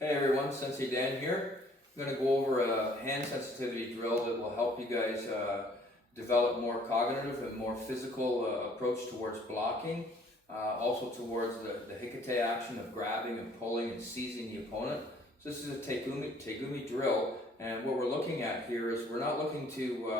Hey everyone, Sensei Dan here. I'm going to go over a hand sensitivity drill that will help you guys develop more cognitive and more physical approach towards blocking, also towards the hikate action of grabbing and pulling and seizing the opponent. So this is a tegumi drill, and what we're looking at here is we're not looking to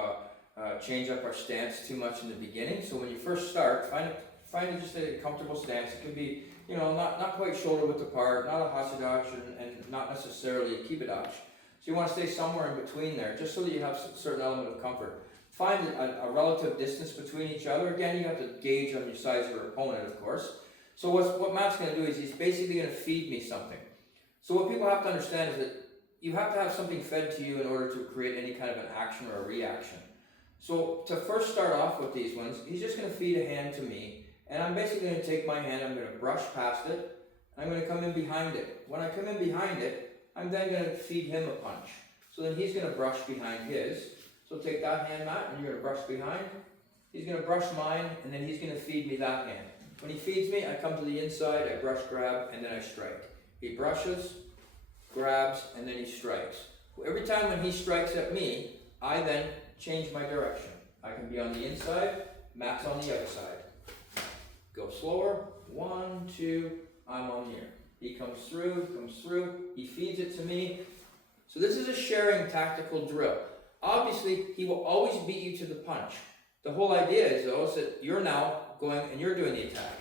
change up our stance too much in the beginning. So when you first start, find just a comfortable stance. It can be, not quite shoulder width apart, not a hasidachi, and not necessarily a kibadachi. So you want to stay somewhere in between there, just so that you have a certain element of comfort. Find a relative distance between each other. Again, you have to gauge on your size of your opponent, of course. So what Matt's going to do is he's basically going to feed me something. So what people have to understand is that you have to have something fed to you in order to create any kind of an action or a reaction. So to first start off with these ones, he's just going to feed a hand to me. And I'm basically going to take my hand, I'm going to brush past it, and I'm going to come in behind it. When I come in behind it, I'm then going to feed him a punch. So then he's going to brush behind his. So take that hand, Matt, and you're going to brush behind. He's going to brush mine, and then he's going to feed me that hand. When he feeds me, I come to the inside, I brush, grab, and then I strike. He brushes, grabs, and then he strikes. Every time when he strikes at me, I then change my direction. I can be on the inside, Matt's on the outside. Go slower, 1, 2, I'm on here. He comes through, he feeds it to me. So this is a sharing tactical drill. Obviously, he will always beat you to the punch. The whole idea is though, is that you're now going and you're doing the attack.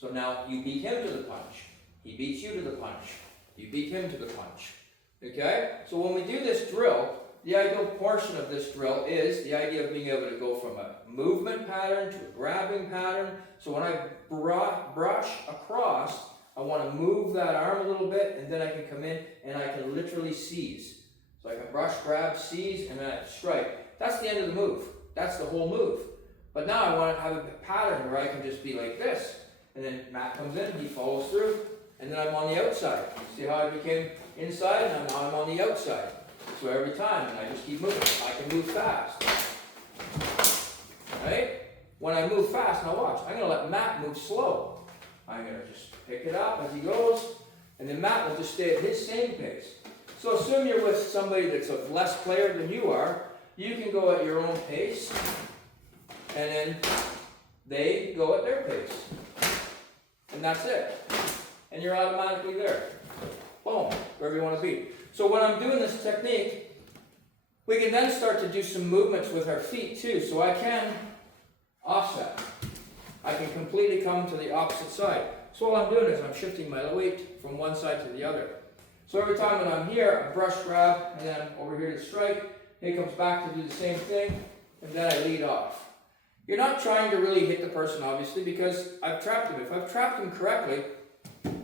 So now you beat him to the punch. He beats you to the punch. You beat him to the punch. Okay? So when we do this drill, the ideal portion of this drill is the idea of being able to go from a movement pattern to a grabbing pattern. So when I brush across, I want to move that arm a little bit, and then I can come in and I can literally seize. So I can brush, grab, seize, and then I strike. That's the end of the move. That's the whole move. But now I want to have a pattern where I can just be like this. And then Matt comes in, he follows through, and then I'm on the outside. See how I became inside, and now I'm on the outside. So every time, and I just keep moving. I can move fast. Right? When I move fast, now watch, I'm going to let Matt move slow. I'm going to just pick it up as he goes, and then Matt will just stay at his same pace. So assume you're with somebody that's a less player than you are. You can go at your own pace, and then they go at their pace. And that's it. And you're automatically there. Boom, wherever you want to be. So when I'm doing this technique, we can then start to do some movements with our feet too. So I can offset. I can completely come to the opposite side. So all I'm doing is I'm shifting my weight from one side to the other. So every time when I'm here, I brush, grab, and then I'm over here to strike. He comes back to do the same thing, and then I lead off. You're not trying to really hit the person, obviously, because I've trapped him. If I've trapped him correctly,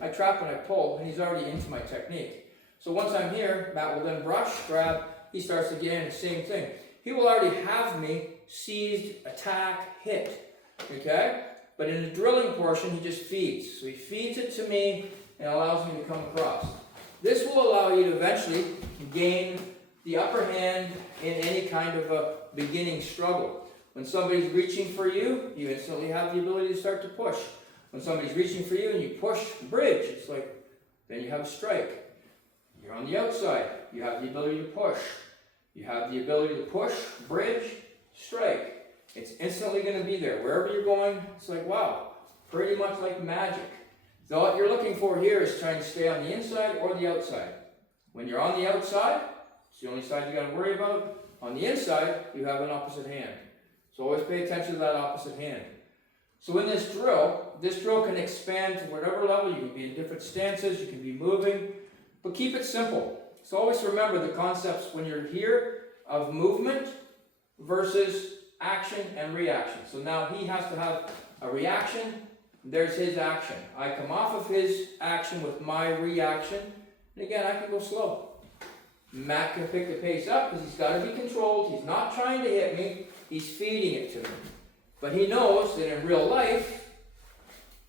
I trap and I pull, and he's already into my technique. So once I'm here, Matt will then brush, grab, he starts again, the same thing. He will already have me seized, attack, hit, okay? But in the drilling portion, he just feeds. So he feeds it to me and allows me to come across. This will allow you to eventually gain the upper hand in any kind of a beginning struggle. When somebody's reaching for you, you instantly have the ability to start to push. When somebody's reaching for you and you push, bridge, it's like, then you have a strike. You're on the outside, you have the ability to push. You have the ability to push, bridge, strike. It's instantly going to be there. Wherever you're going, it's like, wow, pretty much like magic. So what you're looking for here is trying to stay on the inside or the outside. When you're on the outside, it's the only side you got to worry about. On the inside, you have an opposite hand. So always pay attention to that opposite hand. So in this drill can expand to whatever level. You can be in different stances, you can be moving, but keep it simple. So always remember the concepts when you're here of movement versus action and reaction. So now he has to have a reaction, there's his action. I come off of his action with my reaction, and again, I can go slow. Matt can pick the pace up because he's got to be controlled. He's not trying to hit me, he's feeding it to me. But he knows that in real life,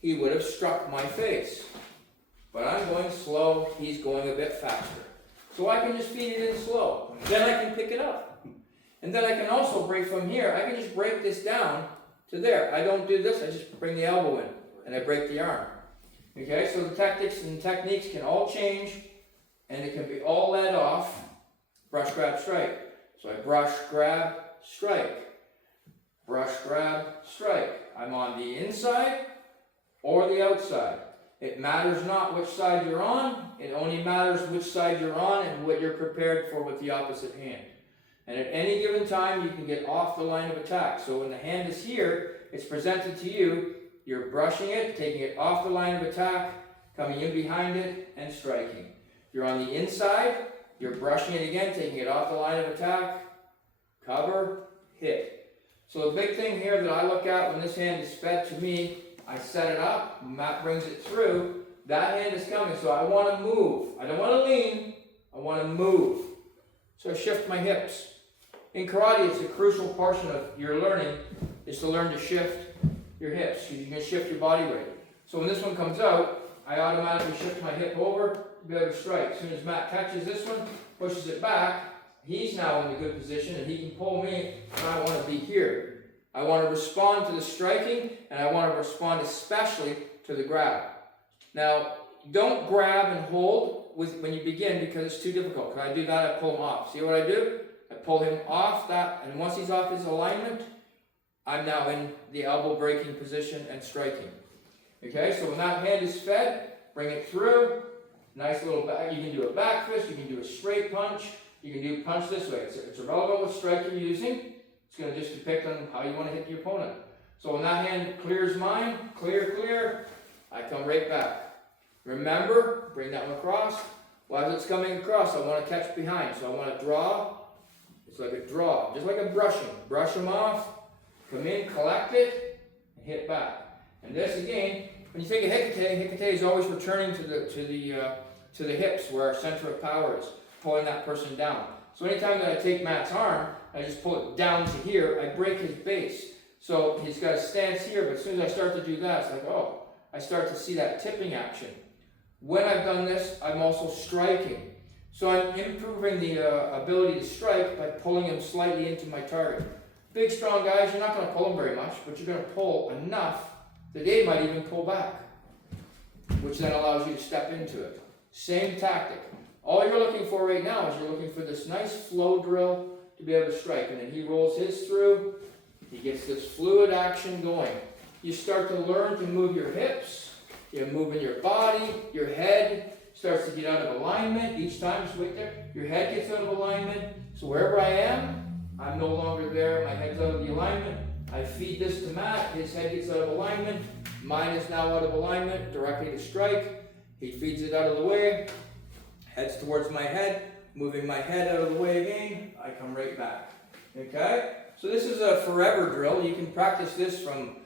he would have struck my face. But I'm going slow, he's going a bit faster. So I can just feed it in slow. Then I can pick it up. And then I can also break from here. I can just break this down to there. I don't do this, I just bring the elbow in. And I break the arm. Okay, so the tactics and techniques can all change and it can be all led off brush, grab, strike. So I brush, grab, strike. Brush, grab, strike. I'm on the inside or the outside. It matters not which side you're on, it only matters which side you're on and what you're prepared for with the opposite hand. And at any given time, you can get off the line of attack. So when the hand is here, it's presented to you, you're brushing it, taking it off the line of attack, coming in behind it, and striking. You're on the inside, you're brushing it again, taking it off the line of attack, cover, hit. So the big thing here that I look at when this hand is fed to me, I set it up, Matt brings it through, that hand is coming, so I want to move. I don't want to lean, I want to move. So I shift my hips. In karate, it's a crucial portion of your learning, is to learn to shift your hips, because you can shift your body weight. So when this one comes out, I automatically shift my hip over to be able to strike. As soon as Matt catches this one, pushes it back, he's now in a good position and he can pull me, and I want to be here. I want to respond to the striking, and I want to respond especially to the grab. Now, don't grab and hold when you begin because it's too difficult. When I do that, I pull him off. See what I do? I pull him off that, and once he's off his alignment, I'm now in the elbow breaking position and striking. Okay, so when that hand is fed, bring it through. Nice little back. You can do a back fist, you can do a straight punch, you can do punch this way. It's irrelevant what strike you're using. It's going to just depict on how you want to hit the opponent. So when that hand clears mine, clear, I come right back. Remember, bring that one across. While it's coming across, I want to catch behind. So I want to draw. It's like a draw, just like a brushing. Brush them off, come in, collect it, and hit back. And this again, when you think of hikite is always returning to the hips where our center of power is, pulling that person down. So anytime that I take Matt's arm, I just pull it down to here, I break his base. So he's got a stance here, but as soon as I start to do that, it's like, oh, I start to see that tipping action. When I've done this, I'm also striking. So I'm improving the ability to strike by pulling him slightly into my target. Big, strong guys, you're not going to pull them very much, but you're going to pull enough that they might even pull back, which then allows you to step into it. Same tactic. All you're looking for right now is you're looking for this nice flow drill to be able to strike. And then he rolls his through. He gets this fluid action going. You start to learn to move your hips. You're moving your body. Your head starts to get out of alignment. Each time, just wait there. Your head gets out of alignment. So wherever I am, I'm no longer there. My head's out of the alignment. I feed this to Matt. His head gets out of alignment. Mine is now out of alignment, directly to strike. He feeds it out of the way. Heads towards my head, moving my head out of the way again, I come right back. Okay? So this is a forever drill. You can practice this from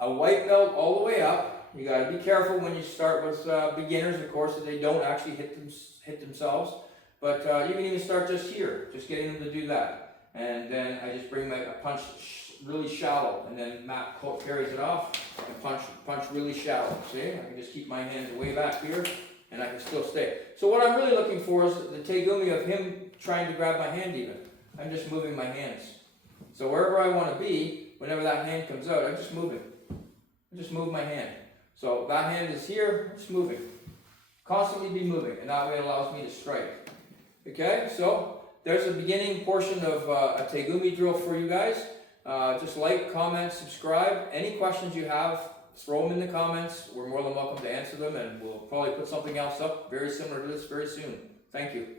a white belt all the way up. You got to be careful when you start with beginners, of course, that they don't actually hit themselves. But you can even start just here, just getting them to do that. And then I just bring my punch really shallow, and then Matt carries it off and punch really shallow. See? I can just keep my hands way back here. And I can still stay. So what I'm really looking for is the tegumi of him trying to grab my hand even. I'm just moving my hands. So wherever I want to be, whenever that hand comes out, I'm just moving. I just move my hand. So that hand is here, I'm just moving. Constantly be moving, and that way it allows me to strike. Okay, so there's the beginning portion of a tegumi drill for you guys. Just like, comment, subscribe. Any questions you have, throw them in the comments. We're more than welcome to answer them, and we'll probably put something else up very similar to this very soon. Thank you.